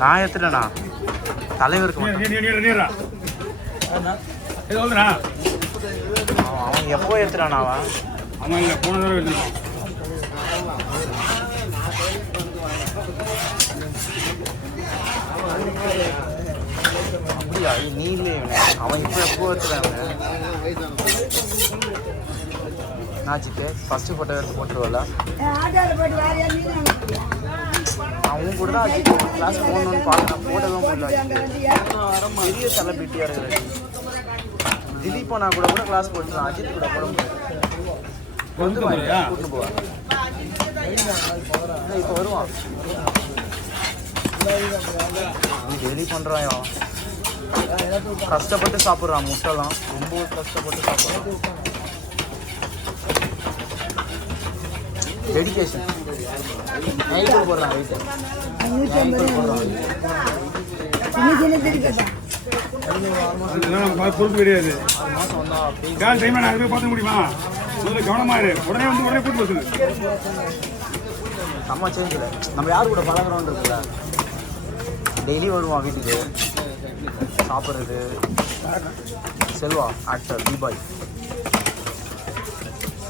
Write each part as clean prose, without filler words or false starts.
நான் எடுத்துட்டேண்ணா தலைவருக்கு அவன் எப்போ எடுத்துட்டானா அவன் இல்லை போன தடவை எடுத்துட்டான். அப்படியா நீ இல்லையே அவன் இப்போ எப்போ எடுத்துட்டாங்க நாச்சிக்கு ஃபஸ்ட்டு ஃபோட்டோ எடுத்து போட்டுருவல அவன் கூட தான் கிளாஸ் போகணுன்னு பார்க்கணும் போட்டதும் பெரிய செலிபிரிட்டியாக இருக்கிற திலீப் போனா கூட கிளாஸ் போட்டுருவான் அஜித் கூட போட முடியாது கூட்டு போவான் இப்போ வருவான் டெய்லி பண்ணுறான் கஷ்டப்பட்டு சாப்பிட்றான் முட்டைலாம் ரொம்ப கஷ்டப்பட்டு சாப்பிட்றான் டெடிகேஷன் நைட்டு போடுறான் வெயிட்டு பொறுப்பு கிடையாது. பார்த்துக்க முடியுமா கவனமா உடனே வந்து உடனே கூட்டு வச்சுங்க. நம்ம சேஞ்ச் இல்லை நம்ம யார் கூட பழகிறோன்னு இருக்குல்ல டெய்லி வருவான் வீட்டுக்கு சாப்பிட்றது. செல்வா ஆக்டர் தீபாய்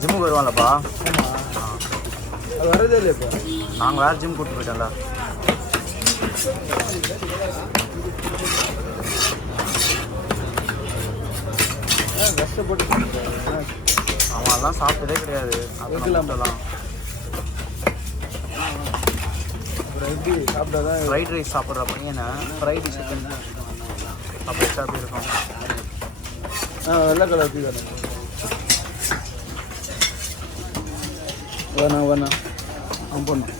ஜிம்முக்கு வருவான்லப்பா அது வரதே இல்லை. இப்போ நாங்கள் வேறு ஜிம் கூப்பிட்டு போயிட்டோம்ல கஷ்டப்பட்டு அவன் அதெல்லாம் சாப்பிட்டதே கிடையாது. அதெல்லாம் அப்புறம் எப்படி சாப்பிட்டாதான் ஃப்ரைட் ரைஸ் சாப்பிட்ற பையனை ஃப்ரைடு சிக்கன் அப்படி வச்சா அப்படி இருக்கும். வெள்ளை கலர் டீ வேணும். வேணாம் போகணும்.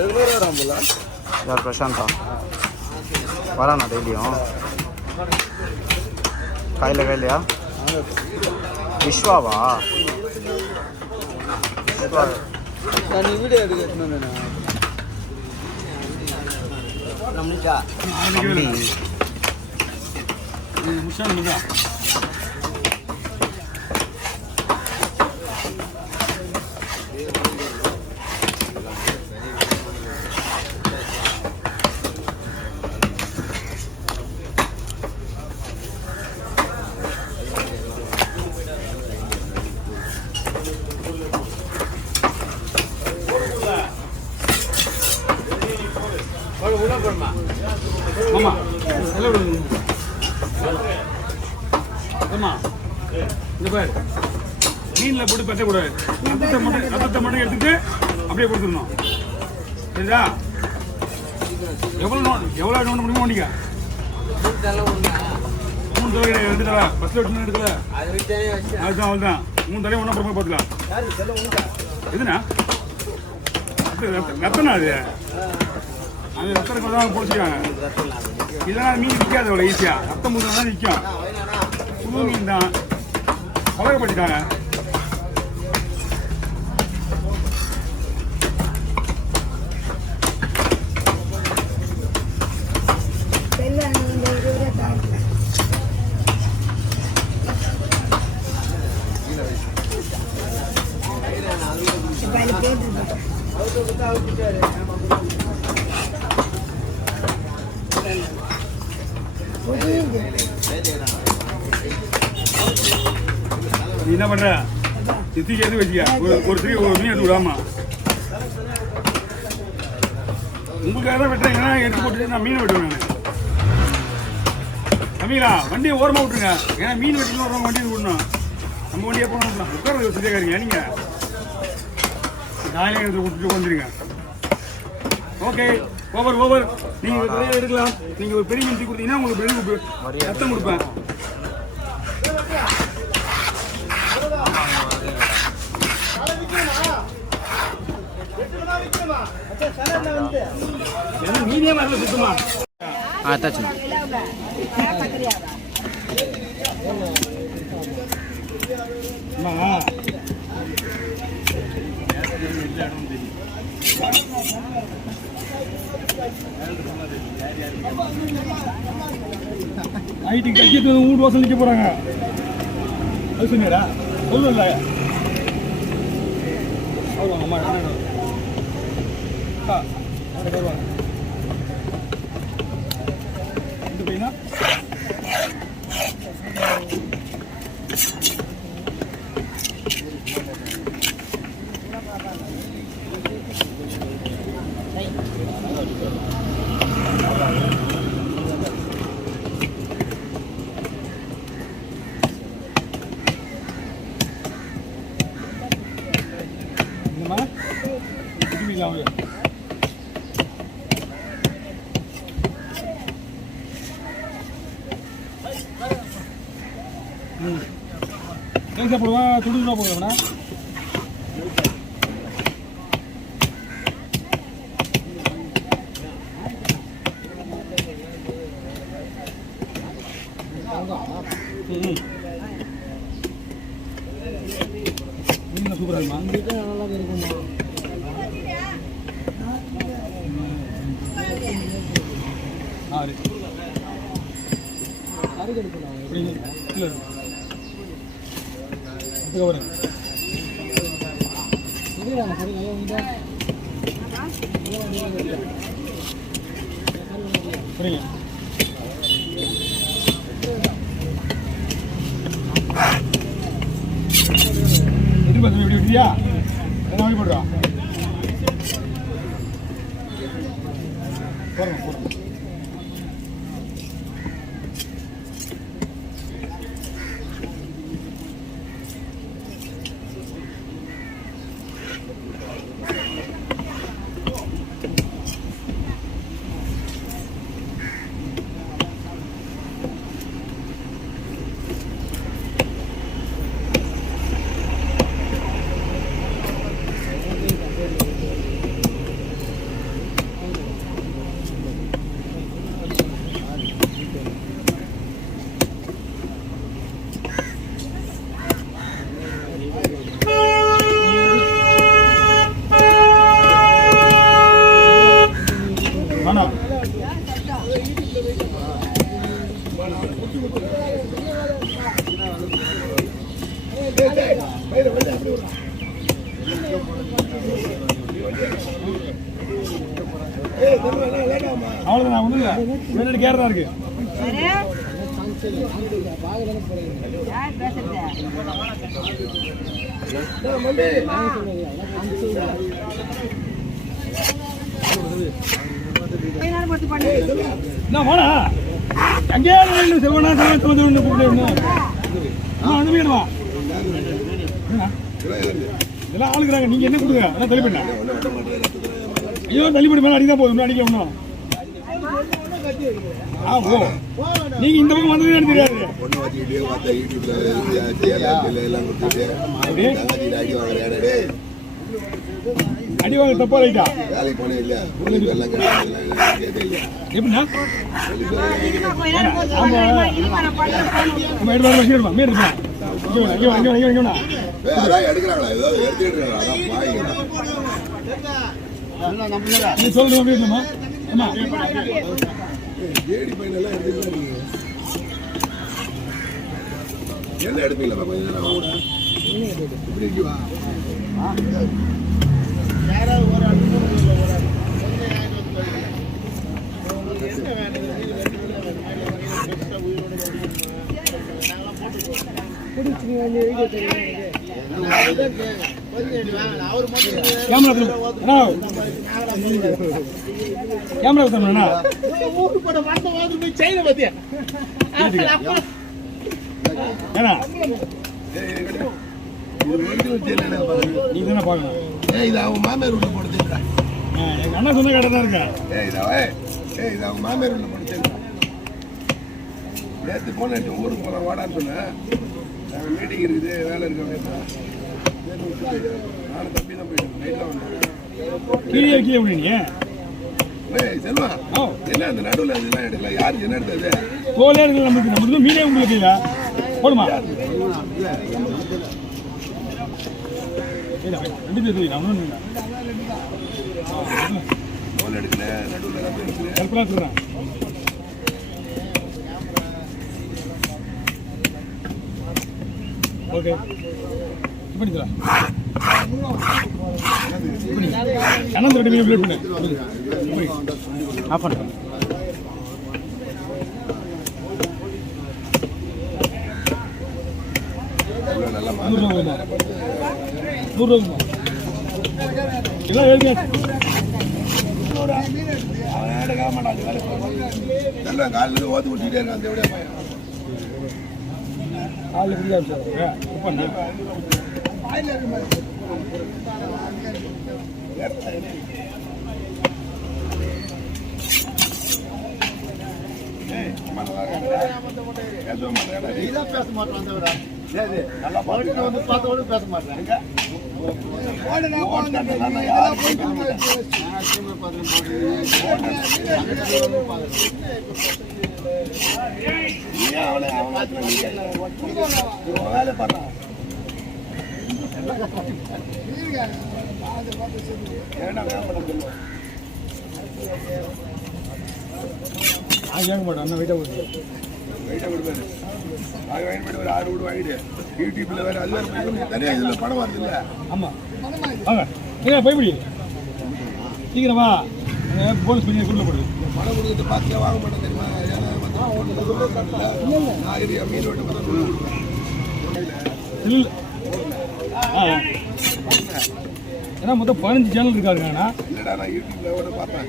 ரெகுலராக வரான் போல. யார் பிரசாந்தா வரானா டெய்லியும் கையிலையா விஸ்வாவா நான் வீடியோ எடுக்க மீனில் போட்டு பெற்றக்கூடாது. ரத்தத்தை மட்டும் எடுத்துட்டு அப்படியே கொடுத்துடணும். சரிதா? எவ்வளோ நோண்ட முடியுமோ நோண்டிக்க. 3 தலை எடுத்துக்கல. ஃபஸ்ட்டில் எடுத்து எடுக்கல. அதுதான் அவ்வளோதான். 3 தலையும் ஒன்றா அப்புறமா பார்த்துக்கலாம். எதுண்ணா ரத்தனா அது அந்த ரத்தம் தான் பிடிச்சிக்காங்க. இல்லைன்னா மீன் விற்காது அவ்வளோ ஈஸியாக. ரத்தம் முழுவதும் தான் விற்கும். புது மீன் தான் பழகப்பட்டுட்டாங்க. நீ என்ன பண்ற? சித்திக்கு எது வச்சுக்க ஒரு மீன் எடுத்து விடாமா. உங்களுக்காக தான் வெட்டுறேன். ஏன்னா எடுத்து போட்டு நான் மீன் வெட்டுவேன். நான் தமிழா வண்டியை ஓரமாக விட்டுருங்க. ஏன்னா மீன் வெட்டணும் ஓரமாக வண்டியை விடணும். நம்ம வண்டியை போகணும். உட்கார சித்தியாக்காரீங்க நீங்கள் காலையில் எடுத்து விட்டுட்டு வந்துடுங்க. ஓகே ஓவர் நீங்கள் நிறைய எடுக்கலாம். நீங்கள் ஒரு பெரிய மீன் கொடுத்தீங்கன்னா உங்களுக்கு பெரிய ரத்தம் கொடுப்பேன். மீனே வரல சுத்தமா. நைட்டுக்கு கட்சிட்டு வீட்டு வாசல் நிற்க போறாங்க. அது சொன்னீடா சொல்லல அம்மா வருவாங்க. இந்த பையனா போடுவா துடுவா போடுவாங்கண்ணா. சூப்பரா இருக்குமா? நல்லா இருக்குமா? எப்படி விட்டியா வாங்கி போடுறா போடுறோம் போடுறோம். அவ்வளோதான் ஒன்றும் இல்லை. முன்னாடி கேர் தான் இருக்கு. வாடா அங்கேயே செல்வனா வந்துடுவா. இதெல்லாம் ஆளுக்குறாங்க. நீங்க என்ன கொடுங்க அதான் தள்ளி பண்ண. ஐயோ தள்ளி பண்ணி மேலே அடிதான் போதும் அடிக்க ஒன்றும். நீங்க இந்த பக்கம் வந்தது எனக்கு தெரியாது. அடி வாங்க தப்பா ரைட்டா எப்படின்னா சொல்லுமா என்ன எடுப்பீங்களா மாமியார் உள்ள போடுது அண்ணா சொன்ன கடை தான் இருக்கா மாமியார் உள்ள போடுது நேற்று போன ஊருக்கு போல வாடான்னு சொன்னேன் மீட்டிங் இருக்குது வேலை இருக்கு நானும் தம்பி தான் போயிட்டு நைட்லாம் வந்தேன் கீழே செல்வா என்ன அந்த நடுவில் இதெல்லாம் எடுக்கல யாரு என்ன எடுத்தது தோலே எடுக்கல நம்மளுக்கு மீனே உங்களுக்கு இல்லை போடுமா ரெண்டு பேர் நான் ஒன்றும் இல்லை தோல் எடுக்கல நடுவில் எடுக்கல கல்பனா சொல்கிறேன் ஓகே பண்ணிக்கலாம் அனந்த ரெண்டு மீன் பிளேட் பண்ணு ஆஃப் பண்ணுறேன் நல்லா ₹100 எல்லாம் எழுதி அவன் எடுக்க மாட்டாங்க நல்லா காலையில் ஓத்து விட்டுட்டே இருக்கான் அந்த விட பையன் காலையில் ஃப்ரீயாக பண்ண பேச மாட்டான் நல்லா வந்து பார்த்தோட பேச மாட்டேன் வேலை பார்த்தான் கேட்க மாட்டேன் அண்ணன் வெயிட்டாக கொடுத்து வெயிட்டாக கொடுப்பாரு அது வாங்கிட்டு ஒரு 6 வீடு வாங்கிட்டு யூடியூப்ல வேற அது வேறு தனியாக இதில் படம் வருது இல்லை ஆமாம் வாங்க ஏங்க போய்படி சீக்கிரமா போலீஸ் பண்ணி குள்ள போடுது படம் கொடுத்து பார்த்து வாங்க மாட்டேன் தெரியுமா நாகரிக மீன் ஓட்ட இல்லை ஏன்னா மொத்தம் 15 சேனல் இருக்காருங்கண்ணா இல்லைடா நான் யூடியூப்ல ஓட பார்த்தேன்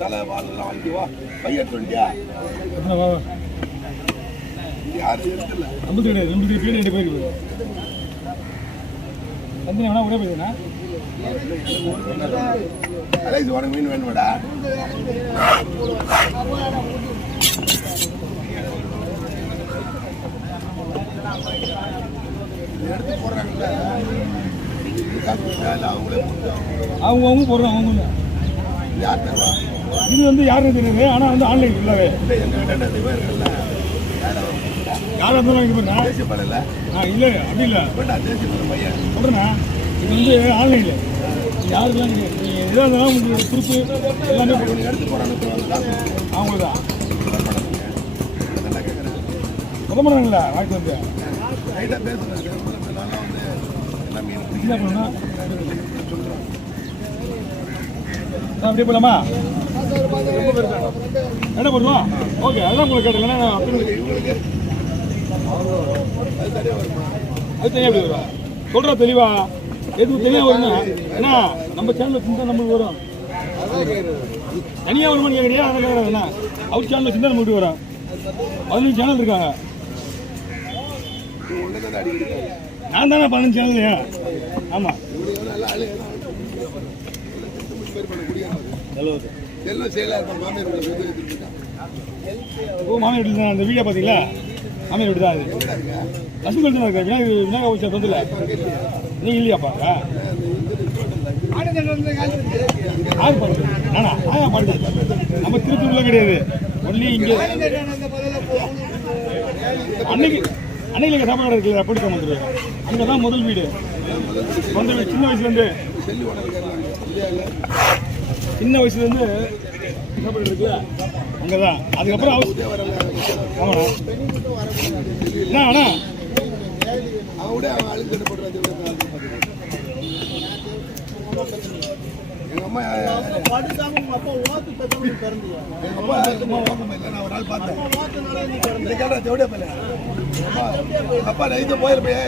தலை வாழ்லாம் வாங்கிக்குவா பையன் சொல்லியா யாரும் எடுத்துல நம்பது கிடையாது 2 பேர் 2 பேருக்கு வந்து வேணா கூட போயிருந்தா அலைஸ் உனக்கு மீன் வேணுமாடா எடுத்து போடுறாங்கல்ல அவங்களே அவங்க போடுறாங்க அவங்க யார் தருவா இது வந்து யாருன்னு தெரியுது ஆனால் வந்து ஆன்லைன் இல்லவே யாராக இருந்தாலும் இது பண்ணா தேசிய படம் இல்லை அப்படி இல்லை தேசிய படம் பையன் சொல்கிறேண்ணா இது வந்து ஆன்லைனில் யாருக்கெல்லாம் நீங்கள் எதாக இருந்தாலும் உங்களுக்கு குறிப்பு எல்லாமே எடுத்து போகிறாங்க அவங்க தான் உதவுறாங்களா வாய்ப்பு வந்து ரைட்டாக பேசுகிறாங்க நல்லா வந்து என்ன மீன் என்ன பண்ணணும் அப்படியே போகலாமா என்ன பண்ணுவோம் ஓகே அதான் உங்களுக்கு கேட்டேன் அது தனியாக எப்படி வரும் சொல்கிறா தெளிவா எதுவும் தனியாக வரணும் ஏன்னா நம்ம சேனலில் சிந்தா நம்மளுக்கு வரும் தனியாக வருமானு கேட்குறியா அதை கேட்குறாங்க என்ன அவர் சேனலில் சிந்தா நம்மளுக்கு வரும் 15 சேனல் இருக்காங்க நான் தானே 15 சேனல்லையா ஆமாம் ஓ மாமியார் வீட்டில் தான் அந்த வீடியோ பார்த்தீங்களா மாமியார் வீடு தான் அது லட்சுமி வீட்டு தான் இருக்கா விநாயகர் வச்சா தந்துல நீங்கள் இல்லையாப்பா யார் பாடுது நானா ஆயா பாடுது நம்ம திருப்பூர்லாம் கிடையாது ஒன்லி இங்கே அன்னைக்கு அன்னைக்கு சாப்பாடு இருக்குல்ல பிடிக்க வந்துடுவேன் அங்கே தான் முதல் வீடு சொந்த வீடு சின்ன வயசுலேருந்து சாப்பாடு இருக்குல்ல அங்கே தான் அதுக்கப்புறம் ஆமாண்ணா என்ன அண்ணா எங்க அம்மா அப்பா நான் ஒரு நாள் பார்த்தேன் அப்பா நைட்டு போயிருப்பேன்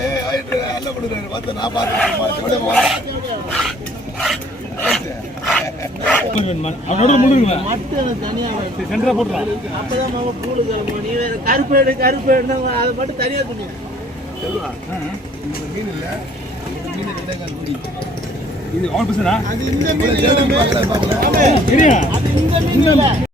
எல்லாம் கொடுக்குறாரு பார்த்தேன் நான் பார்த்தேன் அவனோட முழுங்க சென்டரா போட்டுறான் கருப்பு அதை மட்டும் தனியா துணி செல்வா மீன் இல்லை இது ஆல் பர்சனா அது இந்த மீன்